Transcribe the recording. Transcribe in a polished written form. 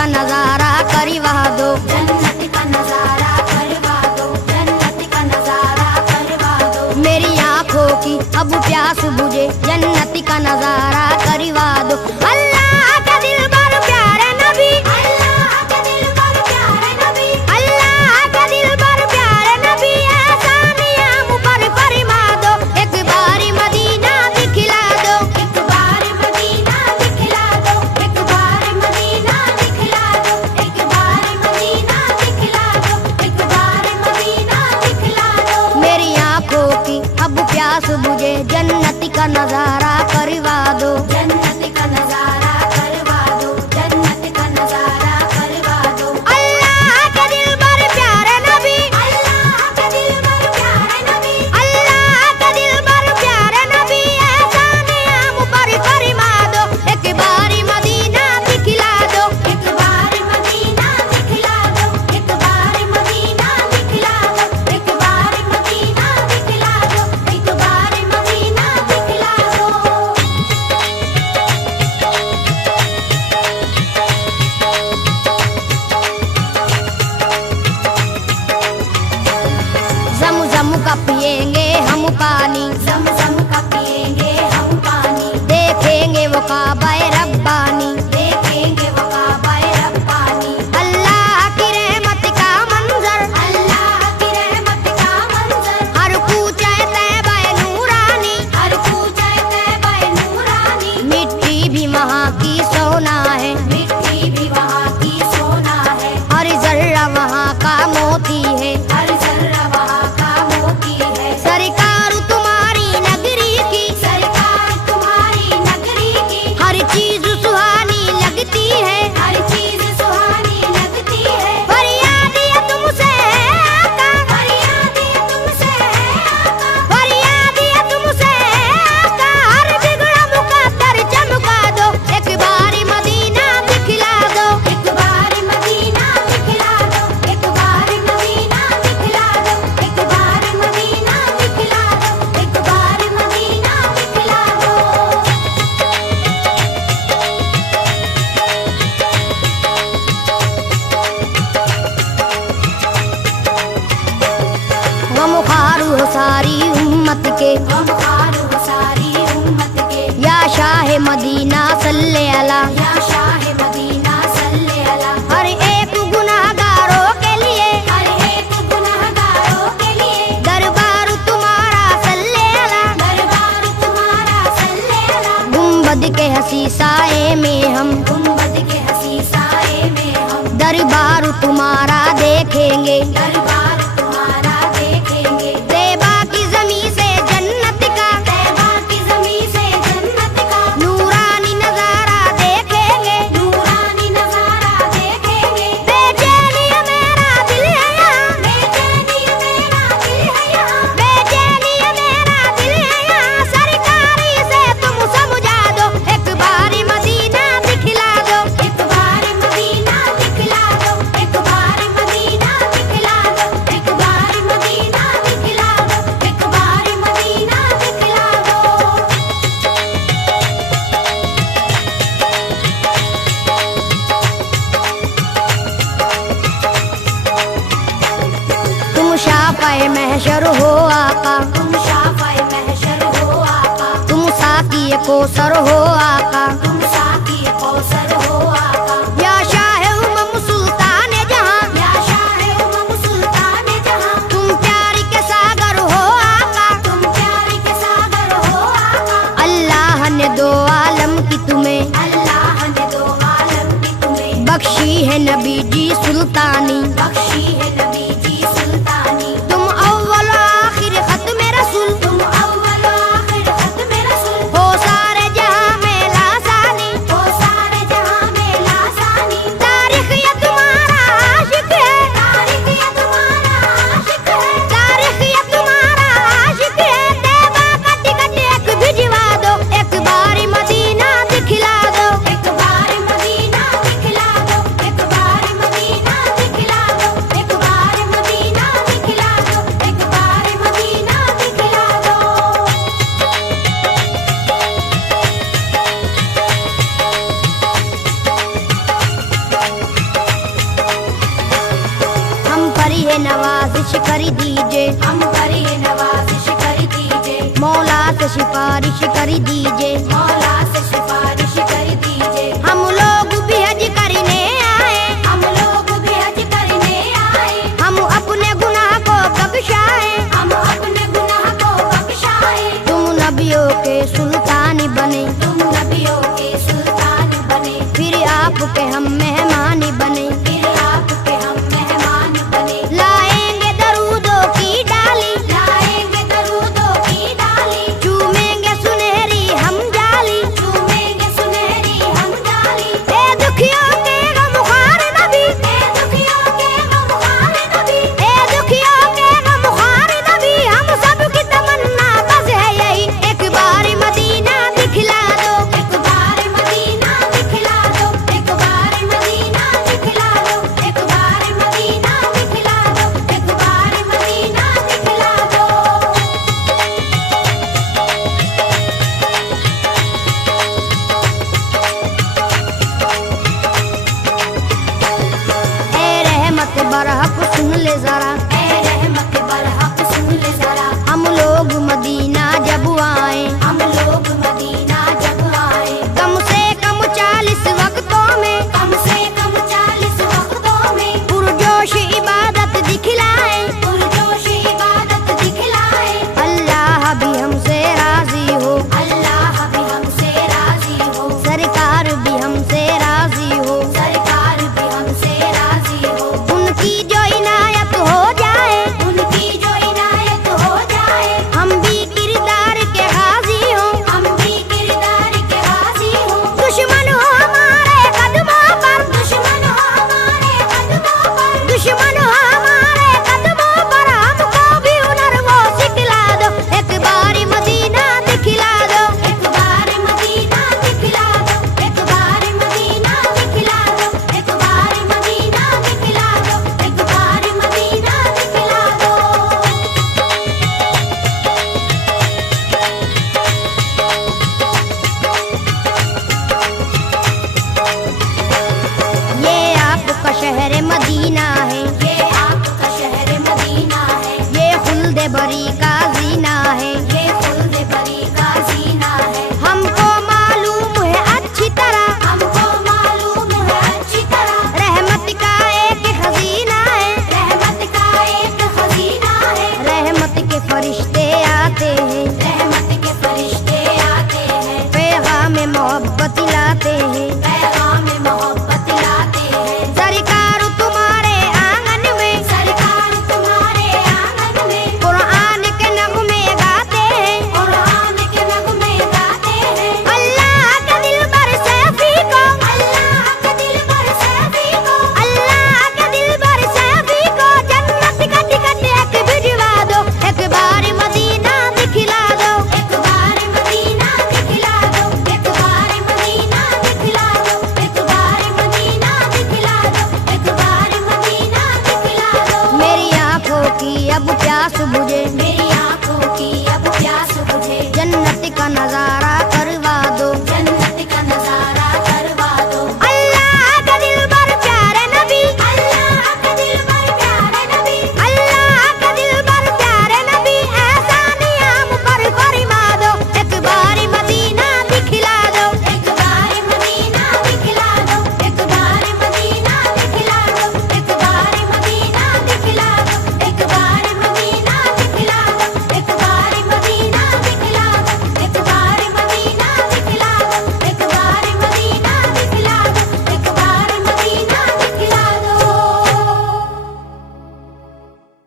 का नजारा करवा दो, जन्नत का नजारा करवा दो, जन्नत का नजारा करवा दो। मेरी आंखों की अब प्यास बुझे, जन्नत का नजारा करवा दो। अल्लाह का दिल बर प्यारे नबी, अल्लाह का दिल बर प्यारे नबी, अल्लाह का दिल बर प्यारे नबी, ऐसा नियाम पर फरमा दो, एक बारी मदीना दिखला दो, एक बार मदीना दिखला दो, एक बार मदीना दिखला दो, एक बार मदीना दिखला दो, एक बार मदीना दिखला दो। मेरी आंखों की अब प्यास बुझे, जन्नत का नजारा करवा दो, जन्नत का नजारा करवा दो, जन्नत का नजारा करवा दो। अल्लाह का दिल बर प्यारे नबी, अल्लाह का दिल बर प्यारे नबी, अल्लाह का दिल बर प्यारे नबी, ऐसा नियाम पर फरमा दो, एक बारी मदीना दिखला दो, एक बार मदीना दिखला दो, एक बार मदीना दिखला दो, एक बार मदीना दिखला दो, एक बार मदीना दिखला दो। ज़म का पिएंगे हम पानी, ज़म का पिएंगे हम पानी, देखेंगे वो काबा रब्बानी, देखेंगे वो काबा रब्बानी। अल्लाह की रहमत का मंजर, अल्लाह की रहमत का मंजर, हर कूचे तैबा नूरानी, हर कूचे तैबा नूरानी। मिट्टी भी वहाँ की सोना है, मिट्टी भी वहाँ की सोना है, हर जर्रा वहाँ का मोती है, हर जर्रा वहाँ का मोती है। सरकार तुम्हारी नगरी की, सरकार तुम्हारी नगरी की, हर चीज सुहानी लगती है, हर चीज सुहानी लगती है। फरियाद ये तुमसे है आका, फरियाद ये तुमसे है आका, फरियाद ये तुमसे है आका, हर बिगड़ा मुकद्दर चमका दो, एक बारी मदीना दिखला दो, एक बार मदीना दिखला दो, एक बार मदीना दिखला दो, एक बार मदीना दिखला दो, एक बार मदीना दिखला दो। गमख्वार हो सारी उम्मत के, गमख्वार हो सारी उम्मत के, या शाह मदीना सल्ले अला, या शाह मदीना सल्ले अला। हर एक गुनाहगारों के लिए हर एक गुनहगारों के लिए दरबार तुम्हारा सल्ले अला, दरबार तुम्हारा सल्ले अला। गुंबद के हसी साए में हम, गुंबद के हसी साए में हम, दरबार तुम्हारा देखेंगे, दरबार तुम्हारा देखेंगे। तैबा की ज़मीं से जन्नत का, तैबा की ज़मीं से जन्नत का नूरानी नजारा देखेंगे, नूरानी नजारा देखेंगे। बेचैनी मेरा दिल है यहाँ, बेचैनी मेरा दिल है यहाँ, बेचैनी मेरा दिल है यहाँ, सरकारी से तुम समझा दो, एक बारी मदीना दिखला दो, एक बार मदीना दिखला दो, एक बार मदीना दिखला दो, एक बार मदीना दिखला दो, एक बार मदीना दिखला दो। तुम शाफ़ाए महशर हो आका, तुम शाफ़ाए महशर हो आका, तुम साक़ी कौसर हो आका, तुम साक़ी कौसर हो आका। या शाह उमम सुल्तान जहां, या शाह उमम सुल्तान जहां, तुम प्यार के सागर हो आका, तुम प्यार के सागर हो आका। अल्लाह ने दो आलम की तुम्हें, अल्लाह ने दो आलम की तुम्हें बख्शी है नबी जी सुल्तानी, बख्शी है नबी जी सुल्तानी। तुम अव्वल आखिर खत्म रसूल, तुम अव्वल आखिर खत्म रसूल, हो सारे जहां में लासानी, हो सारे जहां में लासानी। तारीख ये तुम्हारा आशिक है, तारीख ये तुम्हारा आशिक है, तारीख ये तुम्हारा आशिक है, तैबा का टिकट एक भिजवा दो, एक बारी मदीना दिखला दो, एक बार मदीना दिखला दो, एक बार मदीना दिखला दो, एक बार सिफारिश कर दीजिए, हम पर ये नवाजिश कर दीजिए, मौला से सिफारिश कर दीजिए। मौला से सिफारिश कर दीजिए। हम लोग भी हज करने आए, हम लोग भी हज करने आए, हम अपने गुनाह को बख्शाए, हम अपने गुनाह को बख्शाए। तुम नबियों के सुल्तान बने, तुम नबियों के सुल्तान बने, फिर आपके हम मेहमान बने। फिर आपके हम मेहमान बने। लाएंगे दरूदों की डाली, लाएंगे दरूदों की डाली, चूमेंगे सुनहरी हम जाली। चूमेंगे सुनहरी हम डाली। ए दुखियों के गमख्वार नबी, ए दुखियों के गमख्वार नबी, ए दुखियों के गमख्वार नबी, हम सबकी तमन्ना बस है यही, एक बार मदीना दिखला दो। एक बार मदीना दिखला दो, एक बार मदीना दिखला दो, एक बार मदीना दिखला दो, एक बार मदीना दिखला दो। ए रहमत बरहक सुन ले जरा, ए रहमत बरहक सुन ले जरा, हम लोग मदीना जब आए, हम लोग मदीना जब आए, कम से कम 40 वक्तों में, कम से कम 40 वक्तों में, पुरजोश इबादत दिखलाए। पुरजोश इबादत दिखलाए। अल्लाह भी हमसे राजी हो, अल्लाह भी हमसे राजी हो, सरकार भी हमसे राजी हो, सरकार भी हमसे राजी हो, उनकी जो इनायत हो जाए, उनकी जो इनायत हो जाए, हम भी किरदार के गाजी हो। हम भी किरदार के गाजी हो। दुश्मन हो हमारे कदमों पर, दुश्मन हो हमारे कदमों पर, दुश्मन हो हमारे कदमों पर, हमको भी हुनर वो सिखला दो, एक बार मदीना दिखला दो। एक बार मदीना दिखला दो, एक बार मदीना दिखला दो, एक बार मदीना दिखला दो, एक बार मदीना दिखला दो। ये आपका शहर मदीना है, ये आपका शहर मदीना है, ये खुल्द बरी का जीना है, ये खुल्द बरी का जीना है। हमको मालूम है अच्छी तरह, हमको मालूम है अच्छी तरह, रहमत का एक खजीना है, रहमत का एक खजीना है, रहमत के फरिश्ते आते हैं, रहमत के फरिश्ते आते हैं, पैगाम मोहब्बत लाते हैं। पैगाम मोहब्बत लाते हैं। सरकार तुम्हारे आंगन में, सरकार तुम्हारे आंगन में, कुरान के नगमे गाते हैं, कुरान के नगमे गाते हैं। अल्लाह के दिल पर सैफी को, अल्लाह के दिल पर सैफी को, अल्लाह के दिल पर सैफी को जन्नत का टिकट एक भिजवा दो, एक बार मदीना दिखला दो। एक बार मदीना दिखला दो, एक बार मदीना दिखला दो, एक बार मदीना दिखला दो, एक बार मदीना दिखला दो। मेरी आंखों की अब प्यास बुझे, मेरी आंखों की अब प्यास बुझे, जन्नत का नजारा करवा